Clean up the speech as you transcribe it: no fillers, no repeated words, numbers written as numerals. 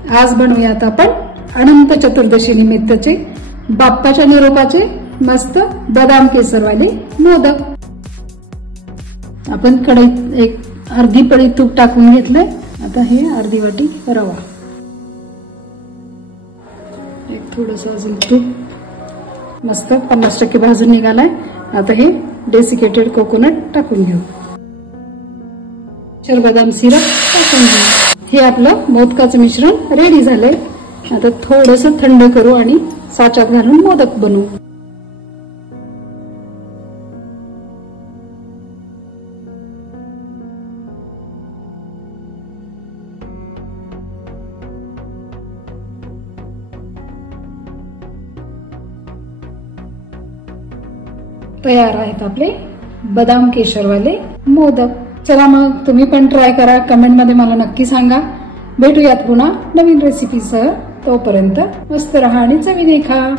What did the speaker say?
आज बनवूयात आपण अनंत चतुर्दशी निमित्तचे बाप्पाच्या निरोपाचे मस्त बदाम केसरवाले मोदक। आपण कढईत एक अर्धी पळी तूप टाकून घेतलंय। आता हे अर्धी वाटी रवा, एक थोडंसं अजून तूप, मस्त 50% भाजून निघालाय। आता हे डेसिकेटेड कोकोनट टाकून घेऊ, बदाम सिरप टाकून घेऊ। हे आपलं मोदकाचं मिश्रण रेडी झालंय। आता थोडंसं थंड करू आणि साच्यात घालून मोदक बनवू। तयार आहेत आपले बदाम केशरवाले मोदक। चला मग तुम्ही पण ट्राय करा, कमेंट मध्ये मला नक्की सांगा। भेटूयात पुन्हा नवीन रेसिपीसह, तोपर्यंत मस्त रहा आणि चवीने खा।